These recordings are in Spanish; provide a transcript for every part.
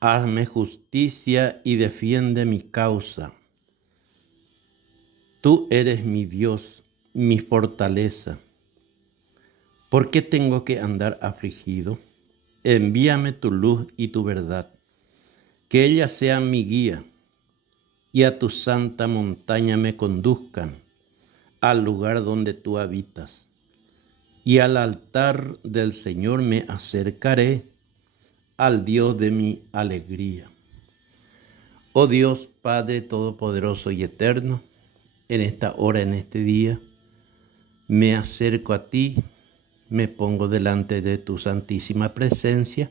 Hazme justicia y defiende mi causa. Tú eres mi Dios, mi fortaleza. ¿Por qué tengo que andar afligido? Envíame tu luz y tu verdad, que ellas sean mi guía, y a tu santa montaña me conduzcan, al lugar donde tú habitas. Y al altar del Señor me acercaré, al Dios de mi alegría. Oh Dios, Padre Todopoderoso y Eterno, en esta hora, en este día, me acerco a ti, me pongo delante de tu santísima presencia,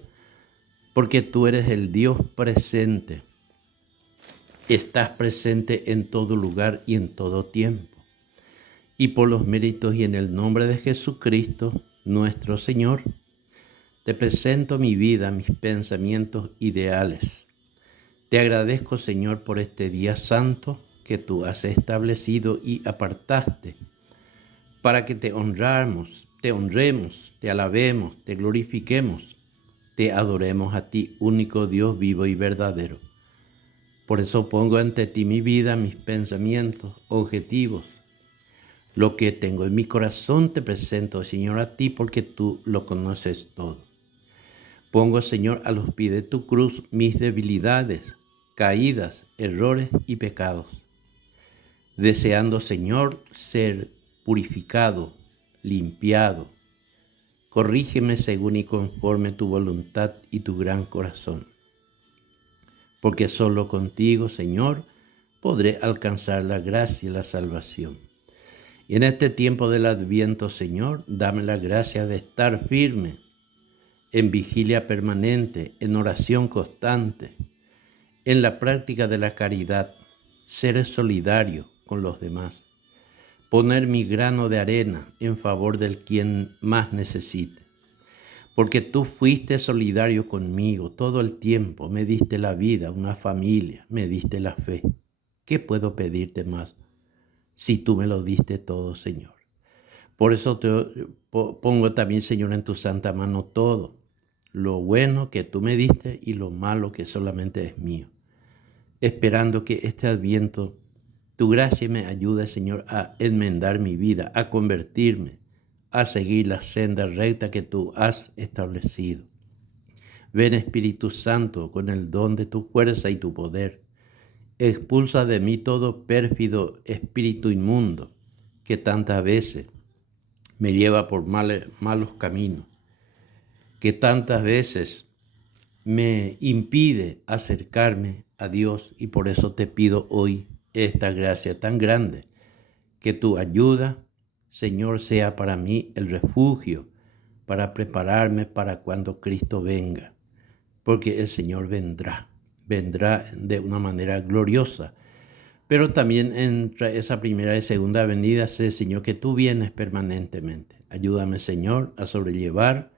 porque tú eres el Dios presente. Estás presente en todo lugar y en todo tiempo. Y por los méritos y en el nombre de Jesucristo, nuestro Señor, te presento mi vida, mis pensamientos ideales. Te agradezco, Señor, por este día santo que tú has establecido y apartaste para que te honremos, te alabemos, te glorifiquemos, te adoremos a ti, único Dios vivo y verdadero. Por eso pongo ante ti mi vida, mis pensamientos, objetivos. Lo que tengo en mi corazón te presento, Señor, a ti porque tú lo conoces todo. Pongo, Señor, a los pies de tu cruz mis debilidades, caídas, errores y pecados, deseando, Señor, ser purificado, limpiado. Corrígeme según y conforme tu voluntad y tu gran corazón, porque solo contigo, Señor, podré alcanzar la gracia y la salvación. Y en este tiempo del Adviento, Señor, dame la gracia de estar firme, en vigilia permanente, en oración constante, en la práctica de la caridad, ser solidario con los demás, poner mi grano de arena en favor del quien más necesite. Porque tú fuiste solidario conmigo todo el tiempo, me diste la vida, una familia, me diste la fe. ¿Qué puedo pedirte más si tú me lo diste todo, Señor? Por eso te pongo también, Señor, en tu santa mano todo, lo bueno que tú me diste y lo malo que solamente es mío, esperando que este Adviento tu gracia me ayude, Señor, a enmendar mi vida, a convertirme, a seguir la senda recta que tú has establecido. Ven, Espíritu Santo, con el don de tu fuerza y tu poder. Expulsa de mí todo pérfido espíritu inmundo que tantas veces me lleva por malos caminos, que tantas veces me impide acercarme a Dios, y por eso te pido hoy esta gracia tan grande, que tu ayuda, Señor, sea para mí el refugio para prepararme para cuando Cristo venga, porque el Señor vendrá de una manera gloriosa. Pero también entre esa primera y segunda venida, sé, Señor, que tú vienes permanentemente. Ayúdame, Señor, a sobrellevar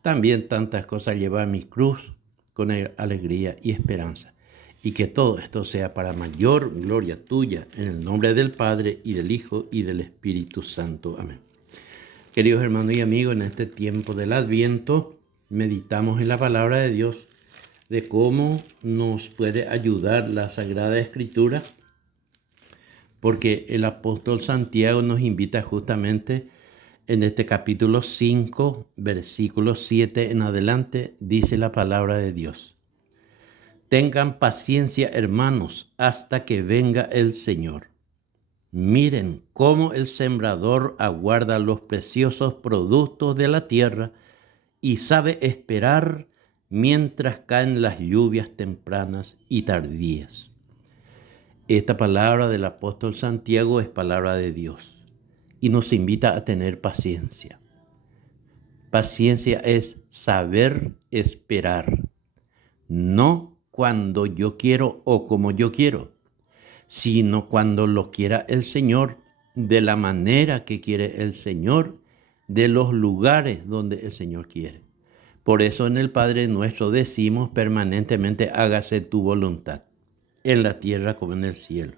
también tantas cosas, llevar mi cruz con alegría y esperanza. Y que todo esto sea para mayor gloria tuya, en el nombre del Padre, y del Hijo, y del Espíritu Santo. Amén. Queridos hermanos y amigos, en este tiempo del Adviento, meditamos en la palabra de Dios, de cómo nos puede ayudar la Sagrada Escritura, porque el apóstol Santiago nos invita justamente en este capítulo 5, versículo 7 en adelante, dice la palabra de Dios. Tengan paciencia, hermanos, hasta que venga el Señor. Miren cómo el sembrador aguarda los preciosos productos de la tierra y sabe esperar mientras caen las lluvias tempranas y tardías. Esta palabra del apóstol Santiago es palabra de Dios y nos invita a tener paciencia. Paciencia es saber esperar, no cuando yo quiero o como yo quiero, sino cuando lo quiera el Señor, de la manera que quiere el Señor, de los lugares donde el Señor quiere. Por eso en el Padre Nuestro decimos permanentemente: hágase tu voluntad, en la tierra como en el cielo.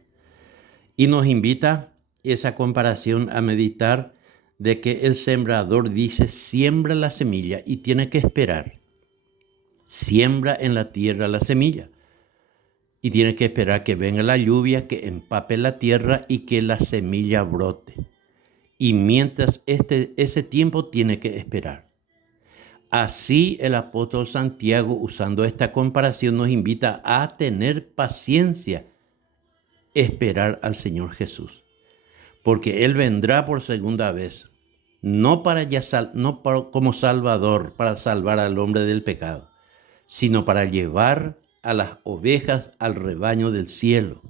Y nos invita esa comparación a meditar de que el sembrador dice: siembra la semilla y tiene que esperar. siembra en la tierra la semilla y tiene que esperar que venga la lluvia, que empape la tierra y que la semilla brote. Y mientras ese tiempo tiene que esperar. Así el apóstol Santiago, usando esta comparación, nos invita a tener paciencia, esperar al Señor Jesús, porque Él vendrá por segunda vez, no como Salvador, para salvar al hombre del pecado, sino para llevar a las ovejas al rebaño del cielo,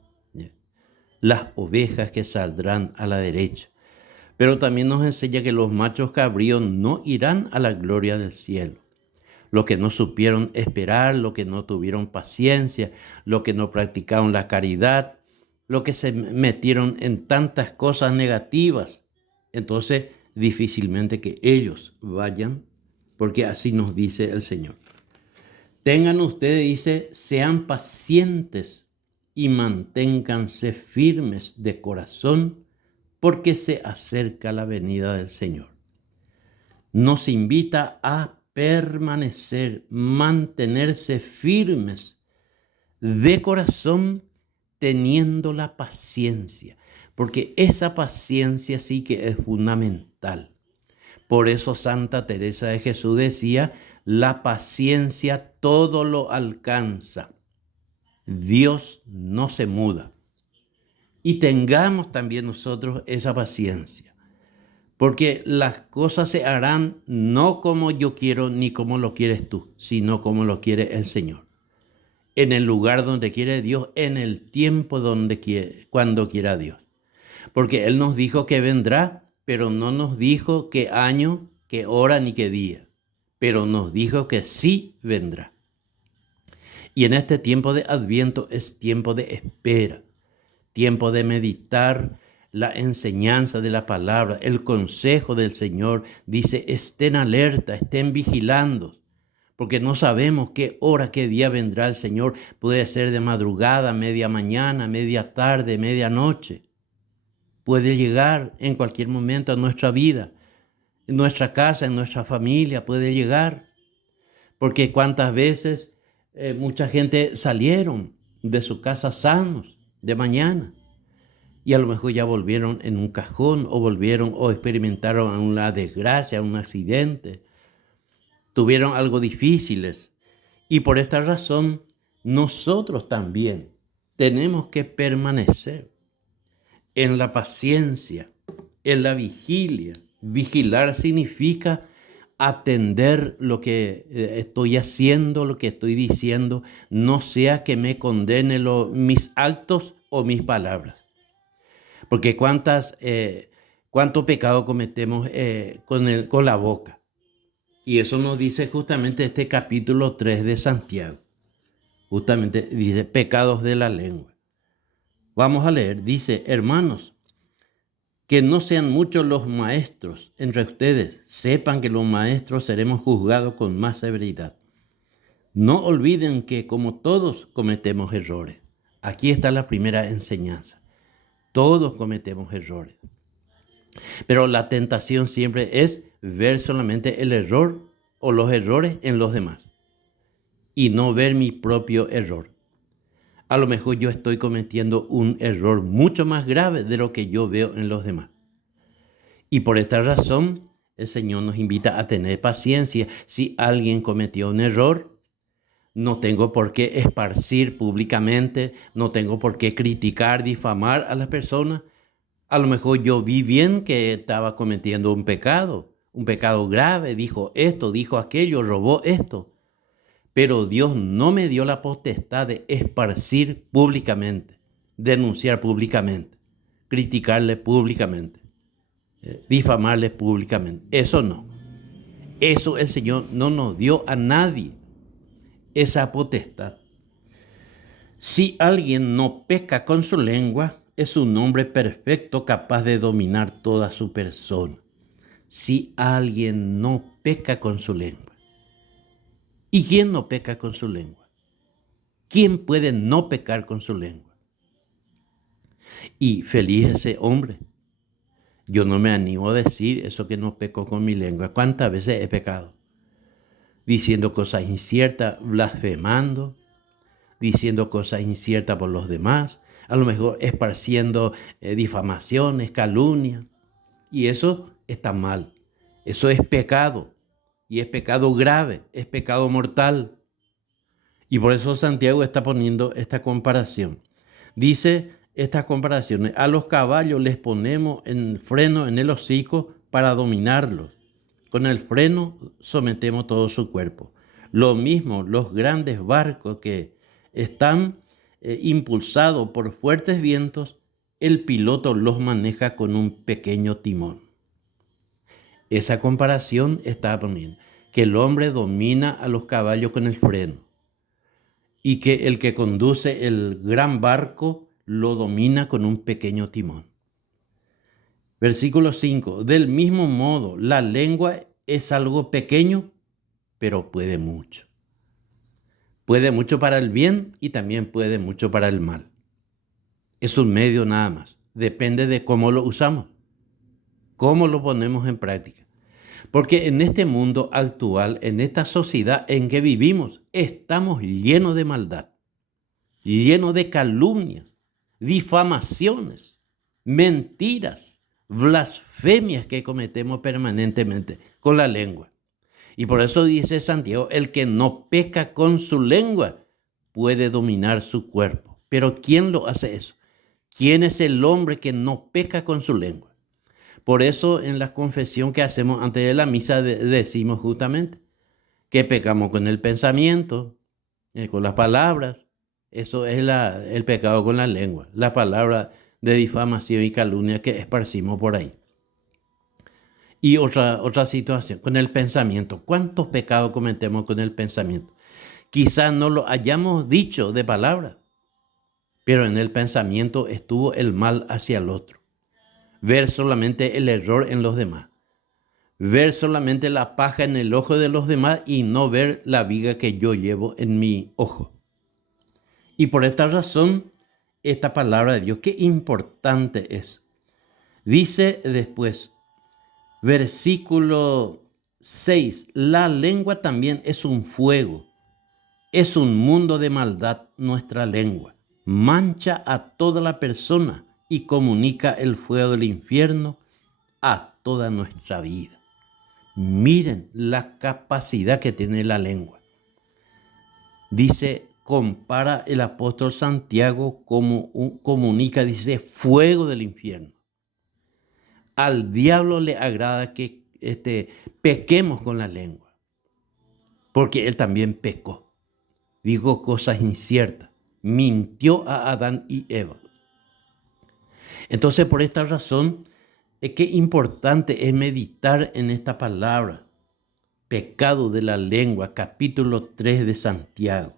las ovejas que saldrán a la derecha. Pero también nos enseña que los machos cabríos no irán a la gloria del cielo. Los que no supieron esperar, los que no tuvieron paciencia, los que no practicaron la caridad, los que se metieron en tantas cosas negativas, entonces difícilmente que ellos vayan, porque así nos dice el Señor. Tengan ustedes, dice, sean pacientes y manténganse firmes de corazón, porque se acerca la venida del Señor. Nos invita a permanecer, mantenerse firmes de corazón, teniendo la paciencia, porque esa paciencia sí que es fundamental. Por eso Santa Teresa de Jesús decía, la paciencia todo lo alcanza. Dios no se muda. Y tengamos también nosotros esa paciencia, porque las cosas se harán no como yo quiero ni como lo quieres tú, sino como lo quiere el Señor. En el lugar donde quiere Dios, en el tiempo cuando quiera Dios. Porque Él nos dijo que vendrá, pero no nos dijo qué año, qué hora ni qué día. Pero nos dijo que sí vendrá. Y en este tiempo de Adviento es tiempo de espera, tiempo de meditar la enseñanza de la palabra, el consejo del Señor. Dice, estén alerta, estén vigilando, porque no sabemos qué hora, qué día vendrá el Señor. Puede ser de madrugada, media mañana, media tarde, medianoche. Puede llegar en cualquier momento a nuestra vida, en nuestra casa, en nuestra familia, puede llegar. Porque cuántas veces mucha gente salieron de su casa sanos de mañana y a lo mejor ya volvieron en un cajón o volvieron o experimentaron una desgracia, un accidente. Tuvieron algo difíciles. Y por esta razón, nosotros también tenemos que permanecer en la paciencia, en la vigilia. Vigilar significa atender lo que estoy haciendo, lo que estoy diciendo, no sea que me condene mis actos o mis palabras. Porque cuánto pecado cometemos con la boca. Y eso nos dice justamente este capítulo 3 de Santiago. Justamente dice pecados de la lengua. Vamos a leer, dice, hermanos, que no sean muchos los maestros entre ustedes. Sepan que los maestros seremos juzgados con más severidad. No olviden que como todos cometemos errores. Aquí está la primera enseñanza. Todos cometemos errores. Pero la tentación siempre es ver solamente el error o los errores en los demás y no ver mi propio error. A lo mejor yo estoy cometiendo un error mucho más grave de lo que yo veo en los demás. Y por esta razón, el Señor nos invita a tener paciencia. Si alguien cometió un error, no tengo por qué esparcir públicamente, no tengo por qué criticar, difamar a las personas. A lo mejor yo vi bien que estaba cometiendo un pecado grave, dijo esto, dijo aquello, robó esto. Pero Dios no me dio la potestad de esparcir públicamente, denunciar públicamente, criticarle públicamente, difamarle públicamente. Eso no. Eso el Señor no nos dio a nadie, esa potestad. Si alguien no peca con su lengua, es un hombre perfecto capaz de dominar toda su persona. Si alguien no peca con su lengua. ¿Y quién no peca con su lengua? ¿Quién puede no pecar con su lengua? Y feliz ese hombre. Yo no me animo a decir eso que no peco con mi lengua. ¿Cuántas veces he pecado? diciendo cosas inciertas, blasfemando, diciendo cosas inciertas por los demás, a lo mejor esparciendo difamaciones, calumnias. Y eso está mal. Eso es pecado. Y es pecado grave, es pecado mortal. Y por eso Santiago está poniendo esta comparación. Dice estas comparaciones: a los caballos les ponemos en freno en el hocico para dominarlos. Con el freno sometemos todo su cuerpo. Lo mismo los grandes barcos que están impulsados por fuertes vientos, el piloto los maneja con un pequeño timón. Esa comparación está poniendo que el hombre domina a los caballos con el freno y que el que conduce el gran barco lo domina con un pequeño timón. Versículo 5. Del mismo modo, la lengua es algo pequeño, pero puede mucho. Puede mucho para el bien y también puede mucho para el mal. Es un medio nada más. Depende de cómo lo usamos, cómo lo ponemos en práctica. Porque en este mundo actual, en esta sociedad en que vivimos, estamos llenos de maldad, llenos de calumnias, difamaciones, mentiras, blasfemias que cometemos permanentemente con la lengua. Y por eso dice Santiago, el que no peca con su lengua puede dominar su cuerpo. Pero ¿quién lo hace eso? ¿Quién es el hombre que no peca con su lengua? Por eso en la confesión que hacemos antes de la misa decimos justamente que pecamos con el pensamiento, con las palabras. Eso es el pecado con la lengua, la palabra de difamación y calumnia que esparcimos por ahí. Y otra situación, con el pensamiento. ¿Cuántos pecados cometemos con el pensamiento? Quizás no lo hayamos dicho de palabra, pero en el pensamiento estuvo el mal hacia el otro. Ver solamente el error en los demás. Ver solamente la paja en el ojo de los demás y no ver la viga que yo llevo en mi ojo. Y por esta razón, esta palabra de Dios, qué importante es. Dice después, versículo 6, la lengua también es un fuego, es un mundo de maldad nuestra lengua. Mancha a toda la persona y comunica el fuego del infierno a toda nuestra vida. Miren la capacidad que tiene la lengua. Dice, compara el apóstol Santiago como comunica, dice, fuego del infierno. Al diablo le agrada que pequemos con la lengua, porque él también pecó. Dijo cosas inciertas, mintió a Adán y Eva. Entonces, por esta razón, qué importante es meditar en esta palabra, pecado de la lengua, capítulo 3 de Santiago.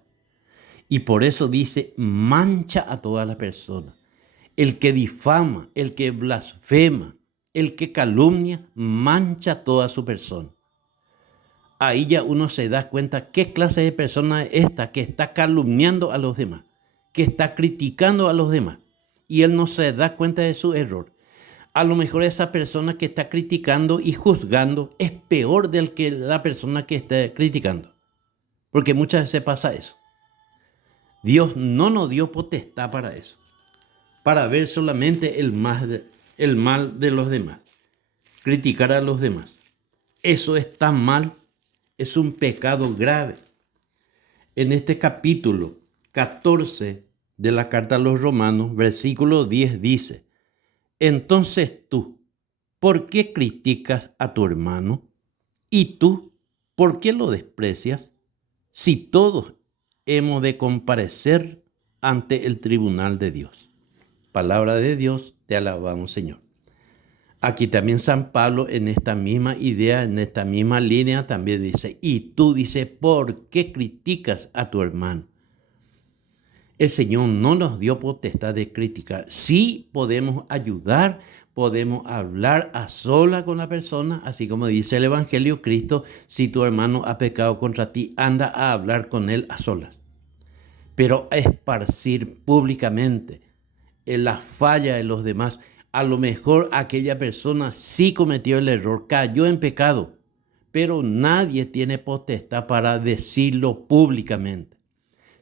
Y por eso dice, mancha a toda la persona. El que difama, el que blasfema, el que calumnia, mancha a toda su persona. Ahí ya uno se da cuenta qué clase de persona es esta que está calumniando a los demás, que está criticando a los demás. Y él no se da cuenta de su error. A lo mejor esa persona que está criticando y juzgando es peor del que la persona que está criticando. Porque muchas veces pasa eso. Dios no nos dio potestad para eso. Para ver solamente el mal de los demás. Criticar a los demás. Eso está mal. Es un pecado grave. En este capítulo 14 de la carta a los Romanos, versículo 10 dice, entonces tú, ¿por qué criticas a tu hermano? ¿Y tú, por qué lo desprecias? Si todos hemos de comparecer ante el tribunal de Dios. Palabra de Dios, te alabamos, Señor. Aquí también San Pablo, en esta misma idea, en esta misma línea, también dice, y tú, dice, ¿por qué criticas a tu hermano? El Señor no nos dio potestad de criticar. Sí podemos ayudar, podemos hablar a sola con la persona, así como dice el Evangelio Cristo, si tu hermano ha pecado contra ti, anda a hablar con él a solas. Pero a esparcir públicamente la falla de los demás, a lo mejor aquella persona sí cometió el error, cayó en pecado, pero nadie tiene potestad para decirlo públicamente.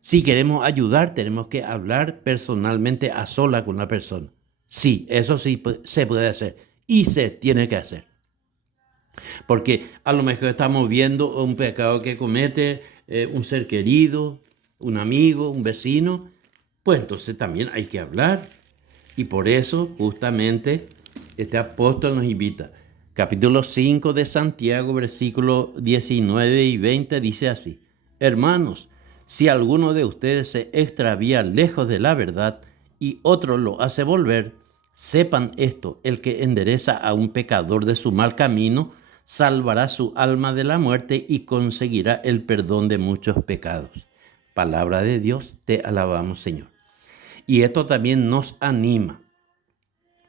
Si queremos ayudar, tenemos que hablar personalmente a sola con la persona. Sí, eso sí se puede hacer y se tiene que hacer. Porque a lo mejor estamos viendo un pecado que comete un ser querido, un amigo, un vecino, pues entonces también hay que hablar. Y por eso justamente este apóstol nos invita. Capítulo 5 de Santiago, versículos 19 y 20 dice así: Hermanos, si alguno de ustedes se extravía lejos de la verdad y otro lo hace volver, sepan esto: el que endereza a un pecador de su mal camino, salvará su alma de la muerte y conseguirá el perdón de muchos pecados. Palabra de Dios, te alabamos, Señor. Y esto también nos anima,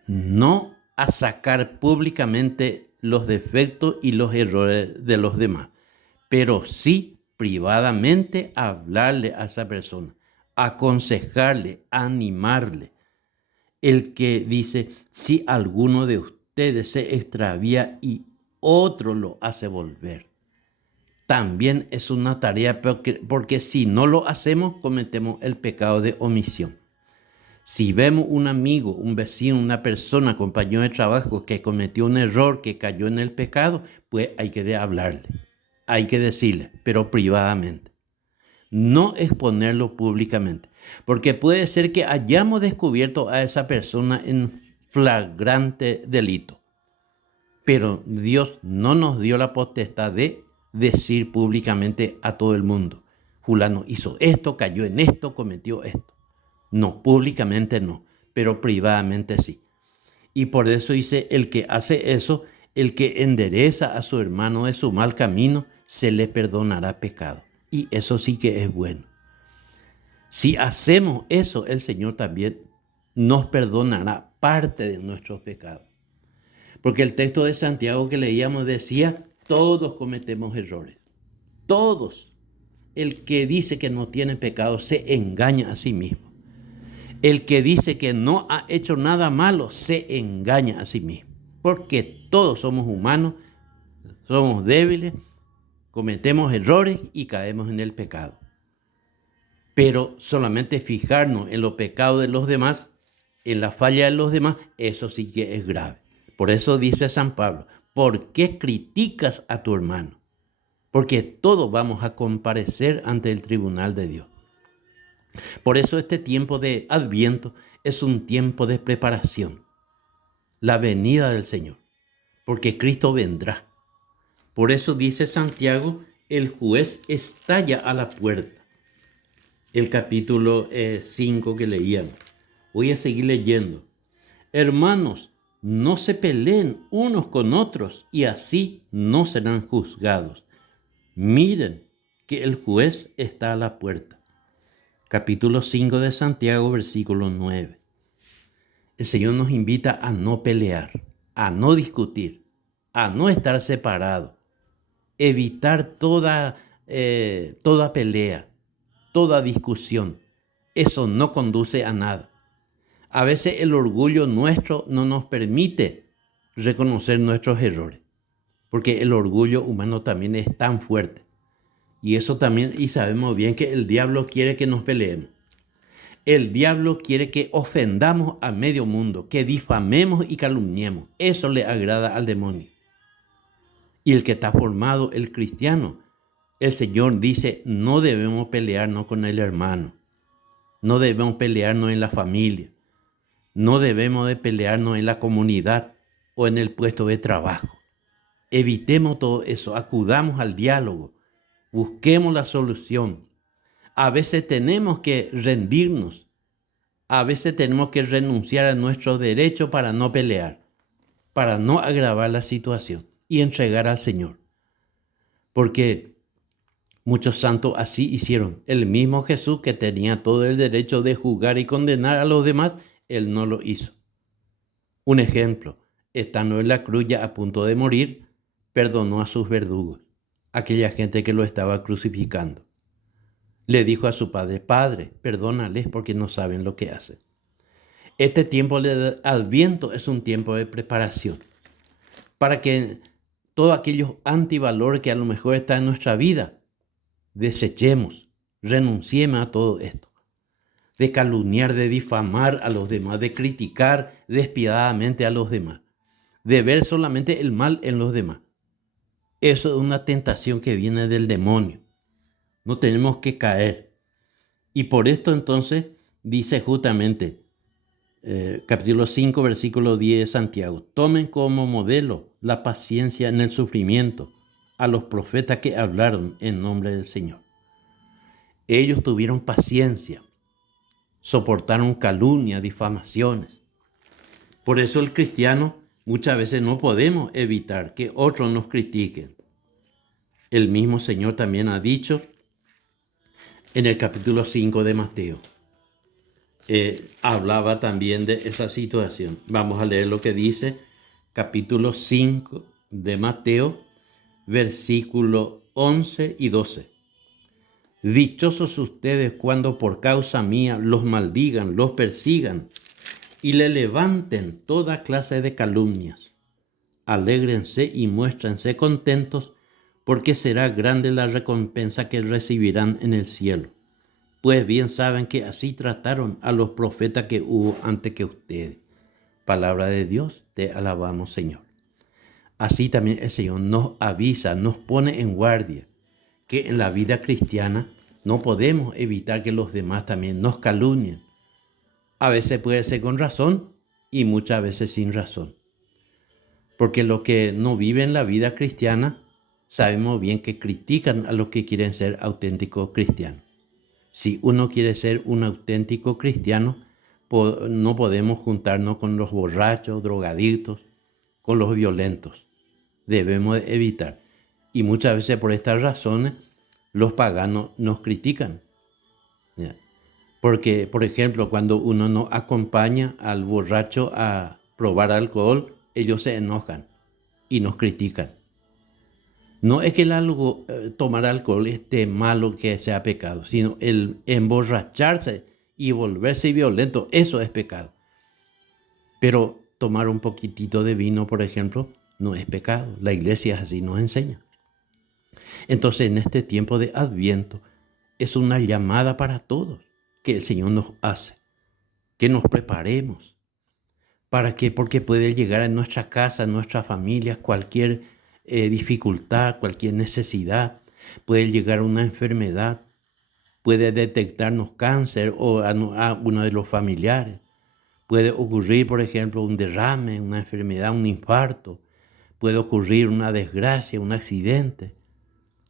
no a sacar públicamente los defectos y los errores de los demás, pero sí privadamente hablarle a esa persona, aconsejarle, animarle. El que dice, si alguno de ustedes se extravía y otro lo hace volver, también es una tarea, porque si no lo hacemos, cometemos el pecado de omisión. Si vemos un amigo, un vecino, una persona, compañero de trabajo que cometió un error, que cayó en el pecado, pues hay que hablarle, hay que decirle, pero privadamente. No exponerlo públicamente, porque puede ser que hayamos descubierto a esa persona en flagrante delito, pero Dios no nos dio la potestad de decir públicamente a todo el mundo: fulano hizo esto, cayó en esto, cometió esto. No, públicamente no, pero privadamente sí. Y por eso dice, el que hace eso, el que endereza a su hermano de su mal camino, se le perdonará pecado. Y eso sí que es bueno. Si hacemos eso, el Señor también nos perdonará parte de nuestros pecados. Porque el texto de Santiago que leíamos decía, todos cometemos errores. Todos. El que dice que no tiene pecado se engaña a sí mismo. El que dice que no ha hecho nada malo se engaña a sí mismo. Porque todos somos humanos, somos débiles, cometemos errores y caemos en el pecado. Pero solamente fijarnos en los pecados de los demás, en la falla de los demás, eso sí que es grave. Por eso dice San Pablo, ¿por qué criticas a tu hermano? Porque todos vamos a comparecer ante el tribunal de Dios. Por eso este tiempo de Adviento es un tiempo de preparación, la venida del Señor, porque Cristo vendrá. Por eso dice Santiago, el juez está ya a la puerta. El capítulo 5 que leíamos. Voy a seguir leyendo. Hermanos, no se peleen unos con otros y así no serán juzgados. Miren que el juez está a la puerta. Capítulo 5 de Santiago, versículo 9. El Señor nos invita a no pelear, a no discutir, a no estar separados, evitar toda pelea, toda discusión. Eso no conduce a nada. A veces el orgullo nuestro no nos permite reconocer nuestros errores, porque el orgullo humano también es tan fuerte. Y eso también, y sabemos bien que el diablo quiere que nos peleemos. El diablo quiere que ofendamos a medio mundo, que difamemos y calumniemos. Eso le agrada al demonio. Y el que está formado, el cristiano, el Señor dice, no debemos pelearnos con el hermano. No debemos pelearnos en la familia. No debemos de pelearnos en la comunidad o en el puesto de trabajo. Evitemos todo eso, acudamos al diálogo, busquemos la solución. A veces tenemos que rendirnos, a veces tenemos que renunciar a nuestros derechos para no pelear, para no agravar la situación y entregar al Señor. Porque muchos santos así hicieron. El mismo Jesús, que tenía todo el derecho de juzgar y condenar a los demás, él no lo hizo. Un ejemplo, estando en la cruz ya a punto de morir, perdonó a sus verdugos, aquella gente que lo estaba crucificando. Le dijo a su padre, Padre, perdónales porque no saben lo que hacen. Este tiempo de Adviento es un tiempo de preparación para que todos aquellos antivalores que a lo mejor están en nuestra vida. Desechemos, renunciemos a todo esto. De calumniar, de difamar a los demás, de criticar despiadadamente a los demás, de ver solamente el mal en los demás. Eso es una tentación que viene del demonio. No tenemos que caer. Y por esto entonces dice justamente, capítulo 5, versículo 10 de Santiago, tomen como modelo la paciencia en el sufrimiento a los profetas que hablaron en nombre del Señor. Ellos tuvieron paciencia, soportaron calumnia, difamaciones. Por eso el cristiano muchas veces no podemos evitar que otros nos critiquen. El mismo Señor también ha dicho en el capítulo 5 de Mateo. Hablaba también de esa situación. Vamos a leer lo que dice capítulo 5 de Mateo, versículo 11 y 12. Dichosos ustedes cuando por causa mía los maldigan, los persigan y le levanten toda clase de calumnias. Alégrense y muéstrense contentos, porque será grande la recompensa que recibirán en el cielo. Pues bien saben que así trataron a los profetas que hubo antes que ustedes. Palabra de Dios, te alabamos, Señor. Así también el Señor nos avisa, nos pone en guardia, que en la vida cristiana no podemos evitar que los demás también nos calumnien. A veces puede ser con razón y muchas veces sin razón. Porque los que no viven la vida cristiana sabemos bien que critican a los que quieren ser auténticos cristianos. Si uno quiere ser un auténtico cristiano, no podemos juntarnos con los borrachos, drogadictos, con los violentos. Debemos evitar. Y muchas veces por estas razones los paganos nos critican. Porque, por ejemplo, cuando uno no acompaña al borracho a probar alcohol, ellos se enojan y nos critican. No es que tomar alcohol esté malo, que sea pecado, sino el emborracharse y volverse violento, eso es pecado. Pero tomar un poquitito de vino, por ejemplo, no es pecado. La iglesia así nos enseña. Entonces, en este tiempo de Adviento, es una llamada para todos que el Señor nos hace, que nos preparemos. ¿Para qué? Porque puede llegar a nuestra casa, a nuestra familia, cualquier dificultad, cualquier necesidad. Puede llegar una enfermedad, puede detectarnos cáncer o a uno de los familiares. Puede ocurrir, por ejemplo, un derrame, una enfermedad, un infarto. Puede ocurrir una desgracia, un accidente.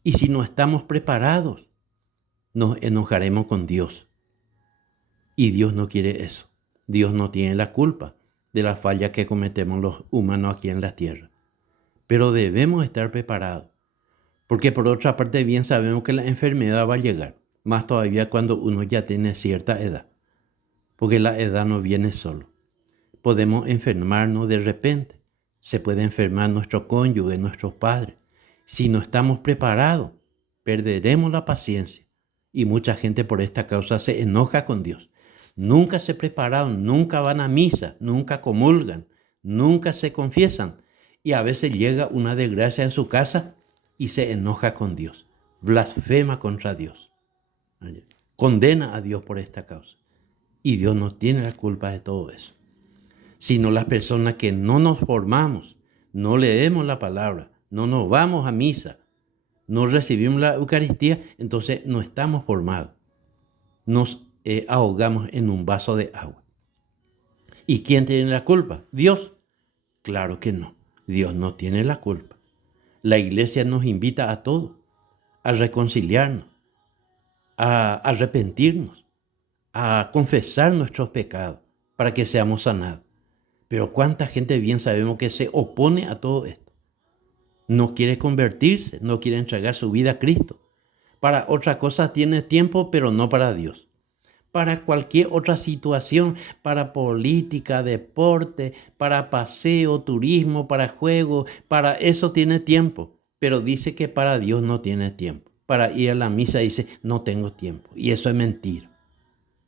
Y si no estamos preparados, nos enojaremos con Dios. Y Dios no quiere eso. Dios no tiene la culpa de las fallas que cometemos los humanos aquí en la tierra. Pero debemos estar preparados, porque por otra parte bien sabemos que la enfermedad va a llegar, más todavía cuando uno ya tiene cierta edad, porque la edad no viene solo. Podemos enfermarnos de repente, se puede enfermar nuestro cónyuge, nuestros padres. Si no estamos preparados, perderemos la paciencia y mucha gente por esta causa se enoja con Dios. Nunca se prepararon, nunca van a misa, nunca comulgan, nunca se confiesan. Y a veces llega una desgracia en su casa y se enoja con Dios, blasfema contra Dios, condena a Dios por esta causa. Y Dios no tiene la culpa de todo eso, sino las personas que no nos formamos, no leemos la palabra, no nos vamos a misa, no recibimos la Eucaristía, entonces no estamos formados. Nos ahogamos en un vaso de agua. ¿Y quién tiene la culpa? ¿Dios? Claro que no. Dios no tiene la culpa. La iglesia nos invita a todos, a reconciliarnos, a arrepentirnos, a confesar nuestros pecados para que seamos sanados. Pero cuánta gente bien sabemos que se opone a todo esto. No quiere convertirse, no quiere entregar su vida a Cristo. Para otra cosa tiene tiempo, pero no para Dios. Para cualquier otra situación, para política, deporte, para paseo, turismo, para juego, para eso tiene tiempo. Pero dice que para Dios no tiene tiempo. Para ir a la misa dice, no tengo tiempo. Y eso es mentira.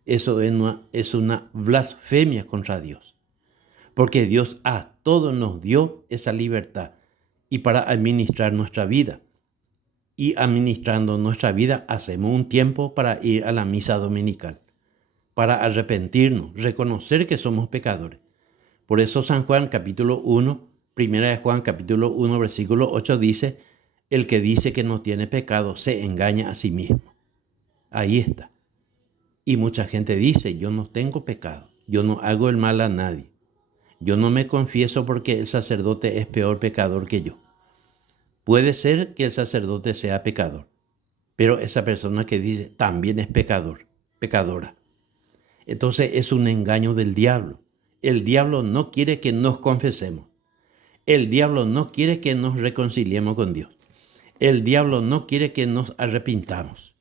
Eso es una blasfemia contra Dios. Porque Dios a todos nos dio esa libertad. y para administrar nuestra vida. Y administrando nuestra vida hacemos un tiempo para ir a la misa dominical, para arrepentirnos, reconocer que somos pecadores. Por eso San Juan capítulo 1, primera de Juan capítulo 1 versículo 8 dice: el que dice que no tiene pecado se engaña a sí mismo. Ahí está. Y mucha gente dice: yo no tengo pecado, yo no hago el mal a nadie, yo no me confieso porque el sacerdote es peor pecador que yo. Puede ser que el sacerdote sea pecador, pero esa persona que dice también es pecador, pecadora. Entonces es un engaño del diablo. El diablo no quiere que nos confesemos. El diablo no quiere que nos reconciliemos con Dios. El diablo no quiere que nos arrepintamos.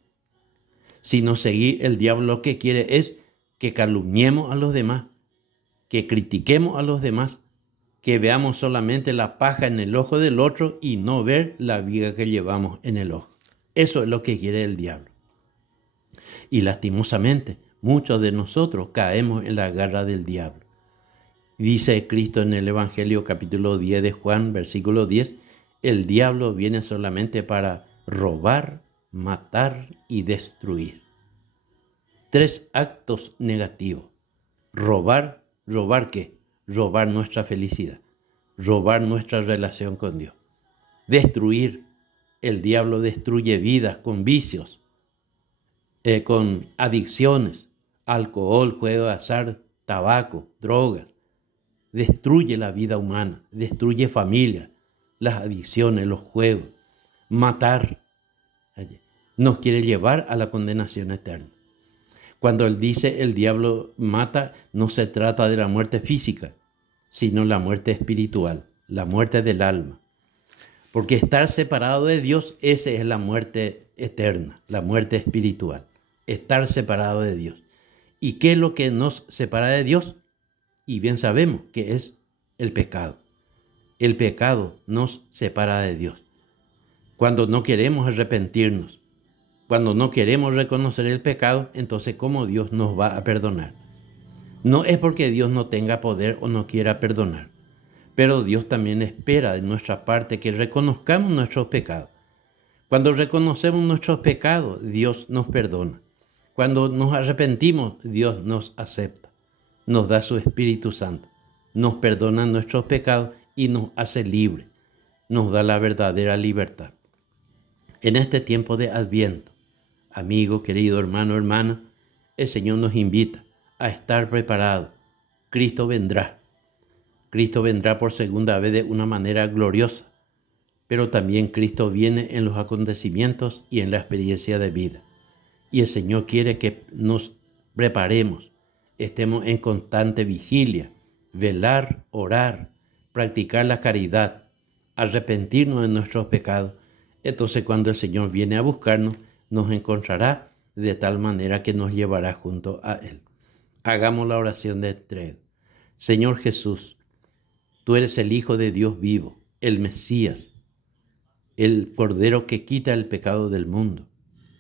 Sino seguir, el diablo lo que quiere es que calumniemos a los demás, que critiquemos a los demás, que veamos solamente la paja en el ojo del otro y no ver la viga que llevamos en el ojo. Eso es lo que quiere el diablo. Y lastimosamente, muchos de nosotros caemos en la garra del diablo. Dice Cristo en el Evangelio capítulo 10 de Juan, versículo 10, el diablo viene solamente para robar, matar y destruir. 3 actos negativos. Robar, ¿robar qué? Robar nuestra felicidad, robar nuestra relación con Dios. Destruir, el diablo destruye vidas con vicios, con adicciones, alcohol, juego de azar, tabaco, drogas. Destruye la vida humana, destruye familias, las adicciones, los juegos. Matar nos quiere llevar a la condenación eterna. Cuando él dice el diablo mata, no se trata de la muerte física, sino la muerte espiritual, la muerte del alma. Porque estar separado de Dios, esa es la muerte eterna, la muerte espiritual. Estar separado de Dios. ¿Y qué es lo que nos separa de Dios? Y bien sabemos que es el pecado. El pecado nos separa de Dios. Cuando no queremos arrepentirnos, cuando no queremos reconocer el pecado, entonces ¿cómo Dios nos va a perdonar? No es porque Dios no tenga poder o no quiera perdonar, pero Dios también espera de nuestra parte que reconozcamos nuestros pecados. Cuando reconocemos nuestros pecados, Dios nos perdona. Cuando nos arrepentimos, Dios nos acepta, nos da su Espíritu Santo, nos perdona nuestros pecados y nos hace libres, nos da la verdadera libertad. En este tiempo de Adviento, amigo, querido hermano, hermana, el Señor nos invita a estar preparados. Cristo vendrá. Cristo vendrá por segunda vez de una manera gloriosa, pero también Cristo viene en los acontecimientos y en la experiencia de vida. Y el Señor quiere que nos preparemos, estemos en constante vigilia, velar, orar, practicar la caridad, arrepentirnos de nuestros pecados. Entonces cuando el Señor viene a buscarnos, nos encontrará de tal manera que nos llevará junto a Él. Hagamos la oración de entrega. Señor Jesús, tú eres el Hijo de Dios vivo, el Mesías, el Cordero que quita el pecado del mundo,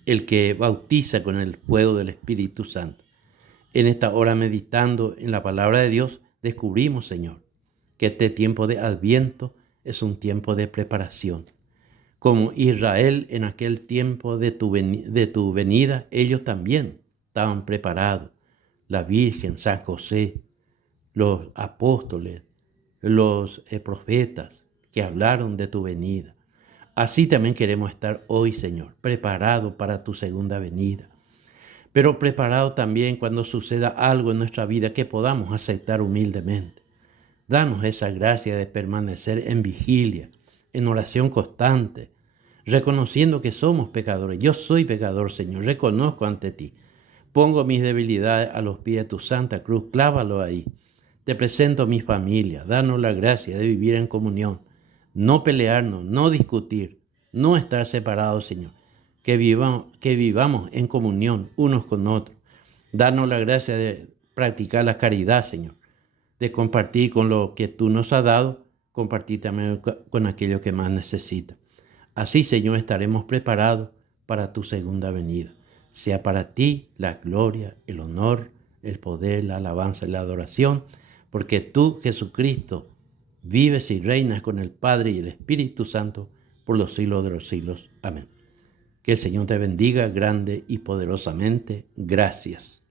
el que bautiza con el fuego del Espíritu Santo. En esta hora, meditando en la palabra de Dios, descubrimos, Señor, que este tiempo de Adviento es un tiempo de preparación. Como Israel en aquel tiempo de tu venida, ellos también estaban preparados. La Virgen, San José, los apóstoles, los profetas que hablaron de tu venida. Así también queremos estar hoy, Señor, preparados para tu segunda venida. Pero preparados también cuando suceda algo en nuestra vida que podamos aceptar humildemente. Danos esa gracia de permanecer en vigilia, en oración constante, reconociendo que somos pecadores. Yo soy pecador, Señor, reconozco ante ti. Pongo mis debilidades a los pies de tu santa cruz, clávalo ahí. Te presento mi familia, danos la gracia de vivir en comunión, no pelearnos, no discutir, no estar separados, Señor. Que vivamos en comunión unos con otros. Danos la gracia de practicar la caridad, Señor, de compartir con lo que tú nos has dado, compartir también con aquello que más necesita. Así, Señor, estaremos preparados para tu segunda venida. Sea para ti la gloria, el honor, el poder, la alabanza y la adoración, porque tú, Jesucristo, vives y reinas con el Padre y el Espíritu Santo por los siglos de los siglos. Amén. Que el Señor te bendiga grande y poderosamente. Gracias.